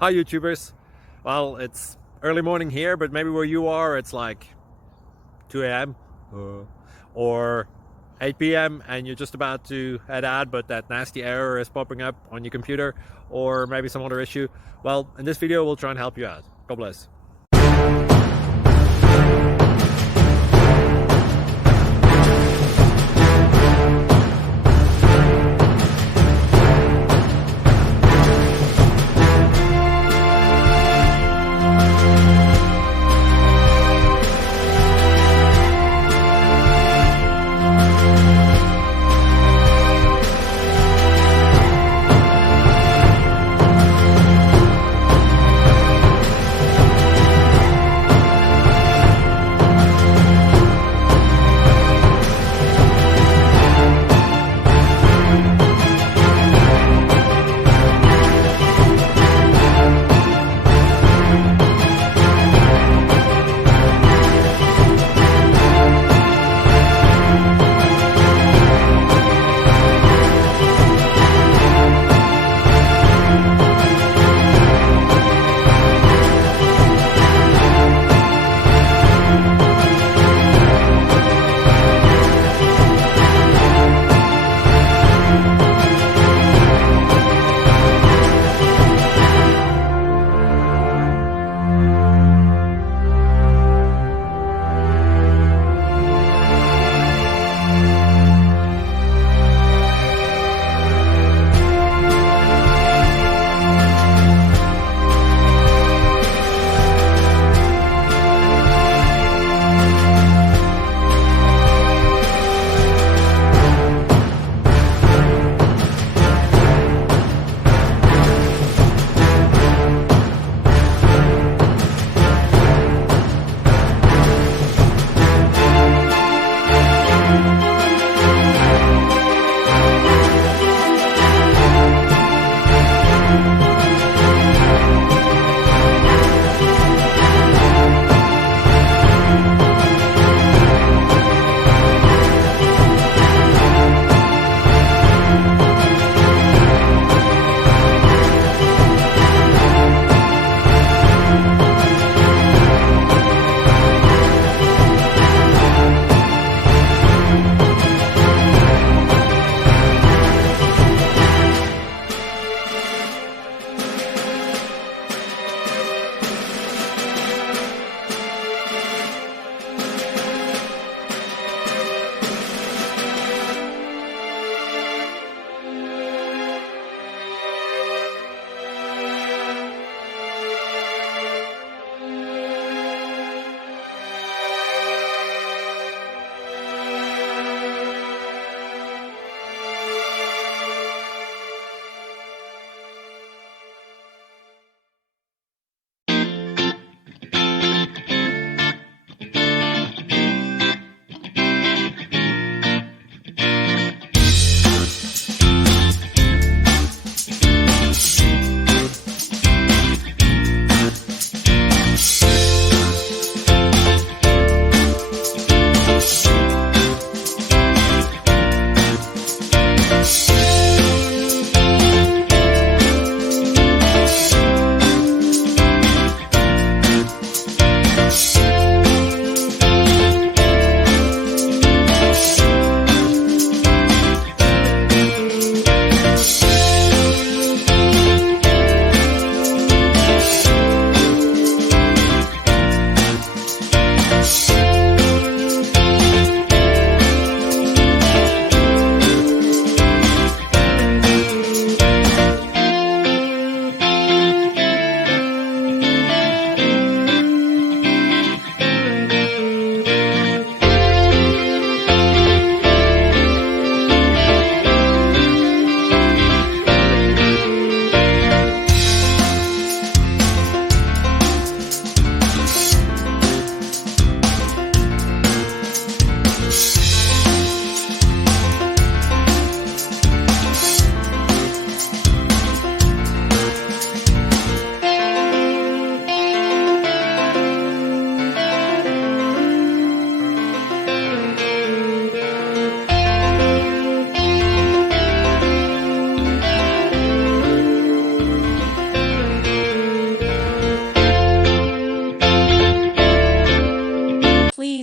Hi YouTubers. Well, it's early morning here, but maybe where you are it's like 2 a.m. or 8 p.m. and you're just about to head out, but that nasty error is popping up on your computer, or maybe some other issue. Well, in this video we'll try and help you out. God bless.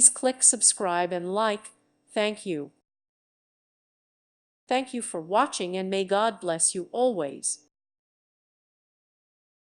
Please click subscribe and like. Thank you. Thank you for watching, and may God bless you always.